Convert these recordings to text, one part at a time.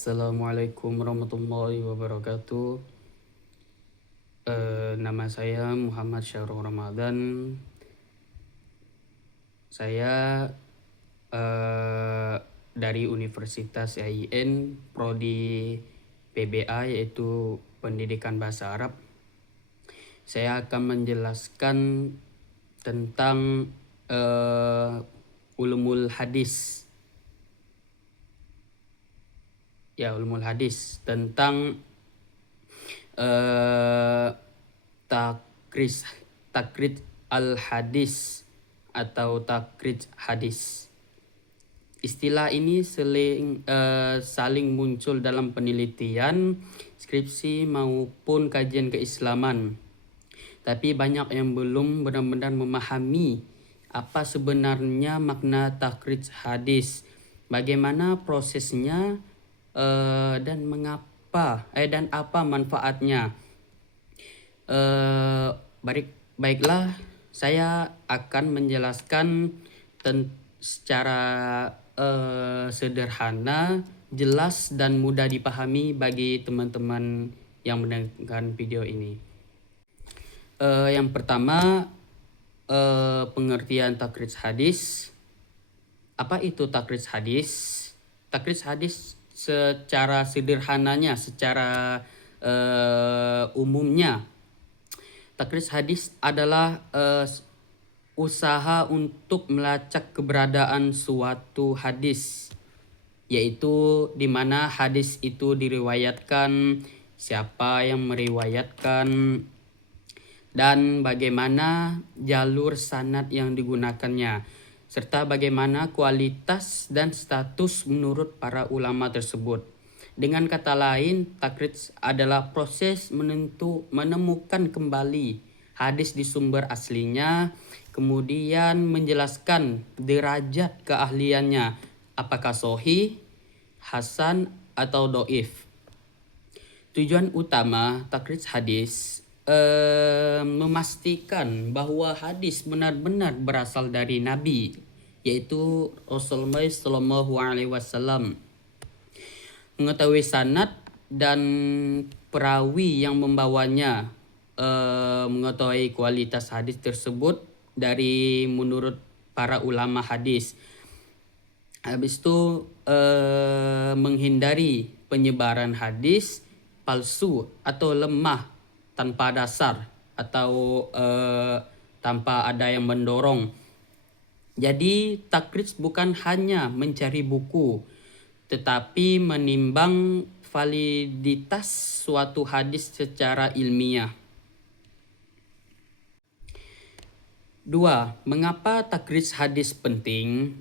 Assalamualaikum warahmatullahi wabarakatuh. Nama saya Muhammad Syahrul Ramadan. Saya dari Universitas IAIN, Prodi PBA yaitu Pendidikan Bahasa Arab. Saya akan menjelaskan tentang ulumul hadis. Ulumul hadis tentang takrid al-hadis atau takrij hadis. Istilah ini saling muncul dalam penelitian, skripsi maupun kajian keislaman. Tapi banyak yang belum benar-benar memahami apa sebenarnya makna takrij hadis, bagaimana prosesnya, dan apa manfaatnya. Baiklah, saya akan menjelaskan secara sederhana, jelas dan mudah dipahami bagi teman-teman yang mendengarkan video ini. Yang pertama, pengertian takrij hadis. Apa itu takrij hadis? Takrij hadis secara sederhananya, secara umumnya, takrij hadis adalah usaha untuk melacak keberadaan suatu hadis, yaitu di mana hadis itu diriwayatkan, siapa yang meriwayatkan, dan bagaimana jalur sanad yang digunakannya, serta bagaimana kualitas dan status menurut para ulama tersebut. Dengan kata lain, takrij adalah proses menemukan kembali hadis di sumber aslinya, kemudian menjelaskan derajat keahliannya, apakah sahih, hasan, atau doif. Tujuan utama takrij hadis memastikan bahwa hadis benar-benar berasal dari Nabi, yaitu Rasulullah SAW. Mengetahui sanad dan perawi yang membawanya, mengetahui kualitas hadis tersebut dari menurut para ulama hadis. Habis itu menghindari penyebaran hadis palsu atau lemah tanpa dasar atau tanpa ada yang mendorong. Jadi takrij bukan hanya mencari buku, tetapi menimbang validitas suatu hadis secara ilmiah. 2. Mengapa takrij hadis penting?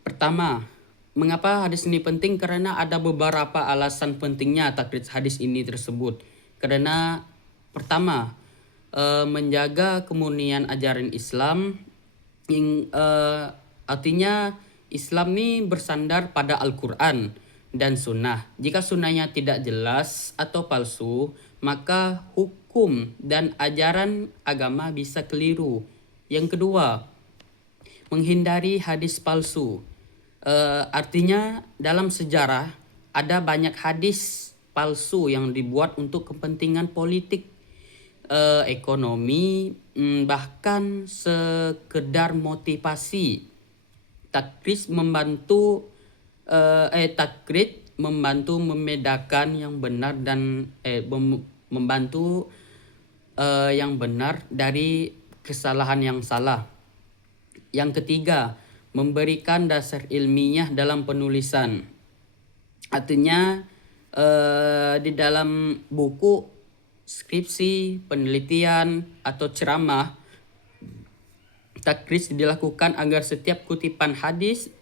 Pertama, mengapa hadis ini penting? Karena ada beberapa alasan pentingnya takrij hadis ini tersebut. Karena pertama, menjaga kemurnian ajaran Islam, yang artinya Islam ini bersandar pada Al-Quran dan Sunnah. Jika Sunnahnya tidak jelas atau palsu, maka hukum dan ajaran agama bisa keliru. Yang kedua, menghindari hadis palsu. Artinya dalam sejarah ada banyak hadis palsu yang dibuat untuk kepentingan politik, ekonomi, bahkan sekedar motivasi. Takrij membantu membedakan yang benar dan yang benar dari kesalahan yang salah. Yang ketiga, memberikan dasar ilmiah dalam penulisan. Artinya di dalam buku, skripsi, penelitian, atau ceramah, takrij dilakukan agar setiap kutipan hadis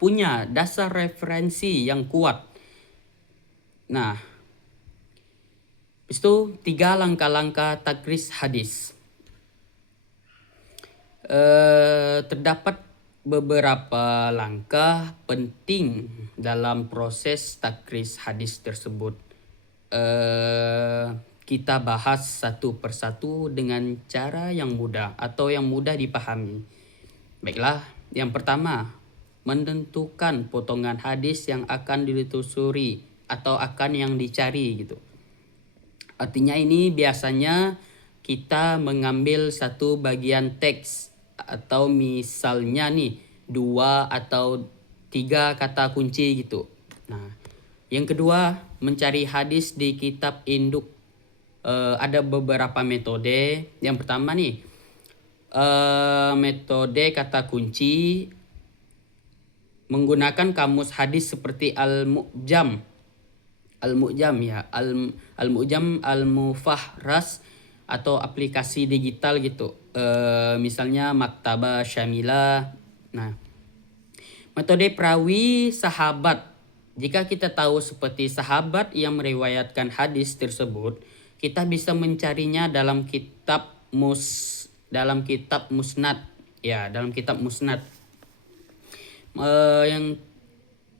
punya dasar referensi yang kuat. Nah, itu 3 langkah-langkah takrij hadis. Terdapat beberapa langkah penting dalam proses takrij hadis tersebut. Kita bahas satu persatu dengan cara yang mudah atau yang mudah dipahami. Baiklah, yang pertama, menentukan potongan hadis yang akan ditelusuri atau akan yang dicari gitu. Artinya ini biasanya kita mengambil satu bagian teks atau misalnya nih 2 atau 3 kata kunci gitu. Nah, yang kedua mencari hadis di kitab induk. Ada beberapa metode. Yang pertama nih metode kata kunci menggunakan kamus hadis seperti Al-Mu'jam ya, Al-Mu'jam, Al-Mufahras atau aplikasi digital gitu. Misalnya Maktabah Syamilah. Nah, metode perawi sahabat. Jika kita tahu seperti sahabat yang meriwayatkan hadis tersebut, kita bisa mencarinya dalam kitab musnad ya, dalam kitab musnad. Yang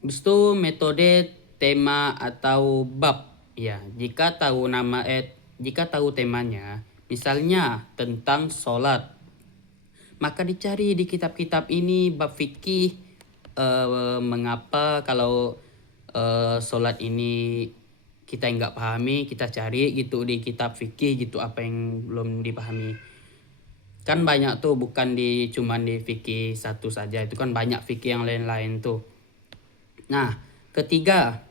itu metode tema atau bab ya. Jika tahu temanya, misalnya tentang sholat, maka dicari di kitab-kitab ini bab fikih, mengapa kalau sholat ini kita nggak pahami, kita cari gitu di kitab fikih gitu apa yang belum dipahami. Kan banyak tuh, bukan cuman di fikih satu saja, itu kan banyak fikih yang lain-lain tuh. Nah, ketiga,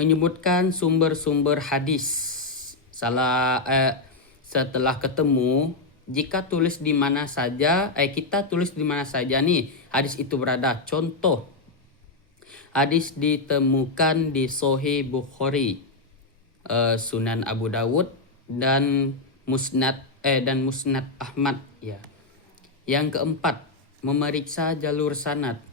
menyebutkan sumber-sumber hadis. Setelah ketemu, jika tulis di mana saja, kita tulis di mana saja nih hadis itu berada. Contoh, hadis ditemukan di Sahih Bukhari, Sunan Abu Dawud dan Musnad Ahmad ya. Yang keempat, memeriksa jalur sanad.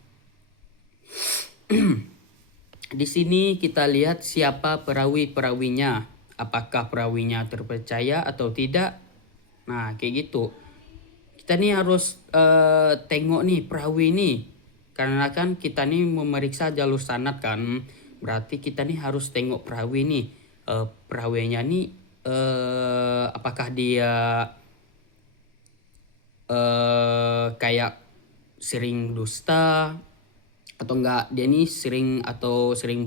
Di sini kita lihat siapa perawinya, apakah perawinya terpercaya atau tidak. Nah, kayak gitu. Kita nih harus tengok nih perawi nih, karena kan kita nih memeriksa jalur sanad kan. Berarti kita nih harus tengok perawi nih, perawinya nih apakah dia kayak sering dusta atau enggak, dia nih sering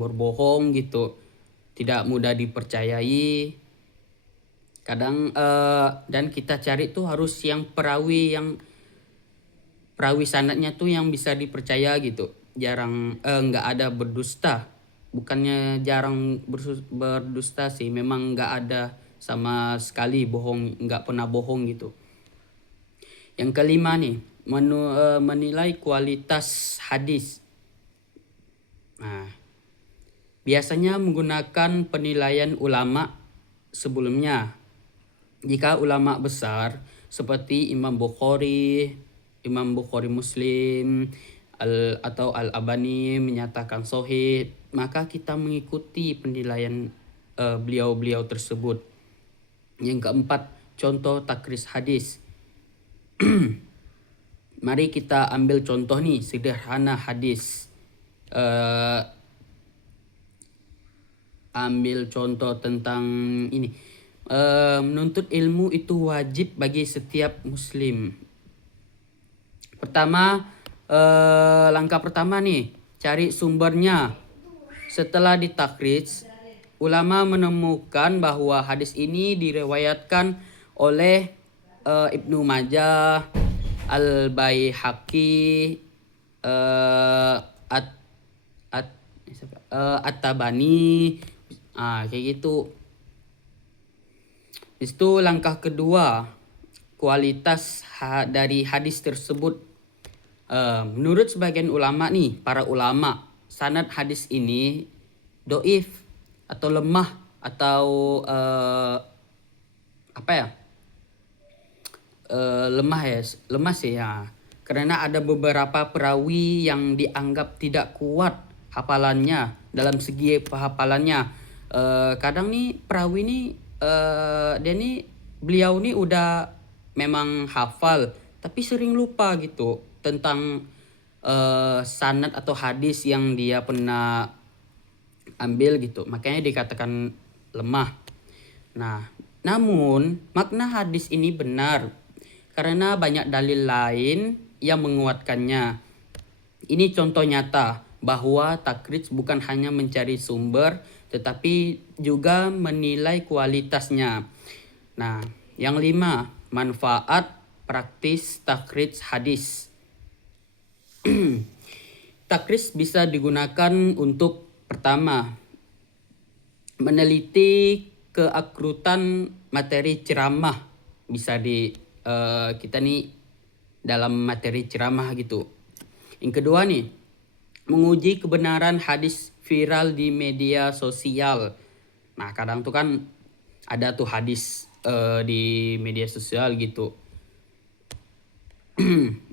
berbohong gitu, tidak mudah dipercayai. Kadang dan kita cari tuh harus yang perawi sanadnya tuh yang bisa dipercaya gitu. Jarang nggak ada berdusta. Bukannya jarang berdusta sih, memang nggak ada sama sekali nggak pernah bohong gitu. Yang kelima nih, menilai kualitas hadis. Nah, biasanya menggunakan penilaian ulama sebelumnya. Jika ulama besar seperti Imam Bukhari Muslim, atau Al-Albani menyatakan sahih, maka kita mengikuti penilaian beliau-beliau tersebut. Yang keempat, contoh takris hadis. Mari kita ambil contoh nih, sederhana hadis. Ambil contoh tentang ini, menuntut ilmu itu wajib bagi setiap muslim. Pertama, langkah pertama nih, cari sumbernya. Setelah ditakhrij, ulama menemukan bahwa hadis ini diriwayatkan oleh Ibnu Majah, Al-Baihaqi, At-Tabani, kayak gitu. Itu langkah kedua, kualitas dari hadis tersebut. Menurut sebagian ulama nih, para ulama, sanad hadis ini doif atau lemah atau lemah sih ya, karena ada beberapa perawi yang dianggap tidak kuat hafalannya, dalam segi hafalannya. Kadang nih perawi nih beliau nih udah memang hafal tapi sering lupa gitu tentang sanad atau hadis yang dia pernah ambil gitu, makanya dikatakan lemah. Nah, namun makna hadis ini benar karena banyak dalil lain yang menguatkannya. Ini contoh nyata bahwa takrij bukan hanya mencari sumber tetapi juga menilai kualitasnya. Nah, yang 5, manfaat praktis takrij hadis. Takrij bisa digunakan untuk pertama, meneliti keakrutan materi ceramah. Bisa kita nih dalam materi ceramah gitu. Yang kedua nih, menguji kebenaran hadis viral di media sosial. Nah, kadang tuh kan ada tuh hadis di media sosial gitu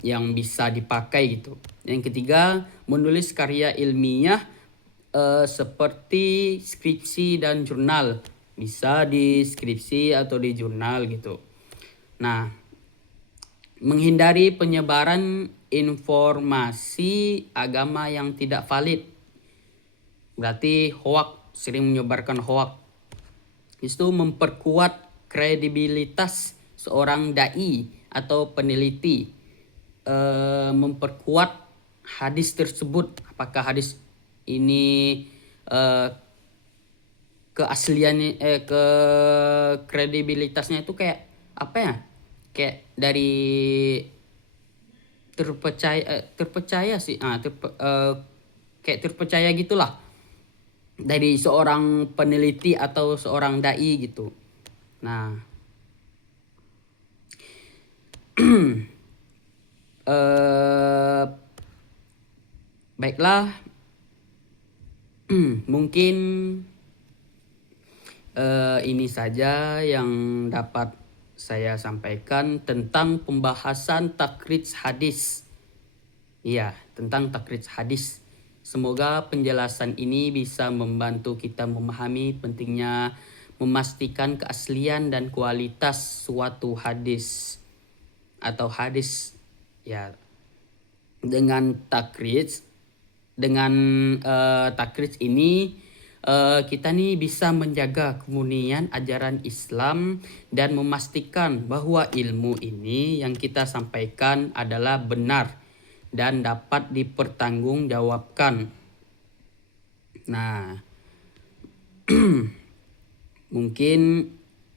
yang bisa dipakai gitu. Yang ketiga, menulis karya ilmiah seperti skripsi dan jurnal. Bisa di skripsi atau di jurnal gitu. Nah, menghindari penyebaran informasi agama yang tidak valid. Berarti hoak, sering menyebarkan hoak. Itu memperkuat kredibilitas seorang dai atau peneliti. Memperkuat hadis tersebut, apakah hadis ini keasliannya ke kredibilitasnya itu kayak apa ya, kayak dari terpercaya sih, kayak terpercaya gitulah dari seorang peneliti atau seorang dai gitu. Nah, baiklah, mungkin ini saja yang dapat saya sampaikan tentang pembahasan takrij hadis. Iya, tentang takrij hadis. Semoga penjelasan ini bisa membantu kita memahami pentingnya memastikan keaslian dan kualitas suatu hadis atau hadis. Ya, dengan takrij ini kita nih bisa menjaga kemurnian ajaran Islam dan memastikan bahwa ilmu ini yang kita sampaikan adalah benar dan dapat dipertanggungjawabkan. Nah, mungkin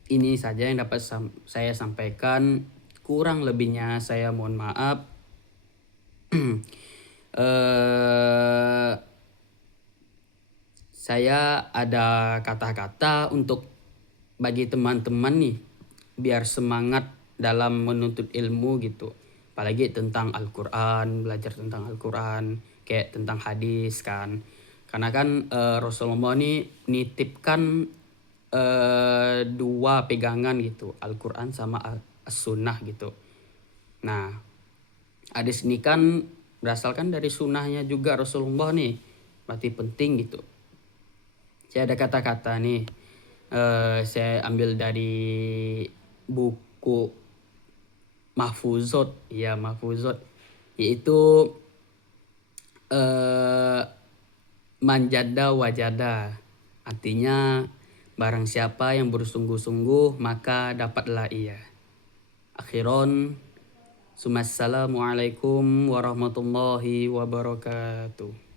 ini saja yang dapat saya sampaikan. Kurang lebihnya saya mohon maaf. Saya ada kata-kata untuk bagi teman-teman nih biar semangat dalam menuntut ilmu gitu. Apalagi tentang Al-Quran, belajar tentang Al-Quran, kayak tentang hadis kan. Karena kan Rasulullah ini nitipkan dua pegangan gitu, Al-Quran sama As-Sunnah gitu. Nah, hadis ini kan berasalkan dari sunnahnya juga Rasulullah nih, berarti penting gitu. Saya ada kata-kata nih, saya ambil dari buku Mahfuzot, ya Mahfuzot, yaitu manjada wajada, artinya barang siapa yang bersungguh-sungguh maka dapatlah ia. Akhiron, Assalamualaikum warahmatullahi wabarakatuh.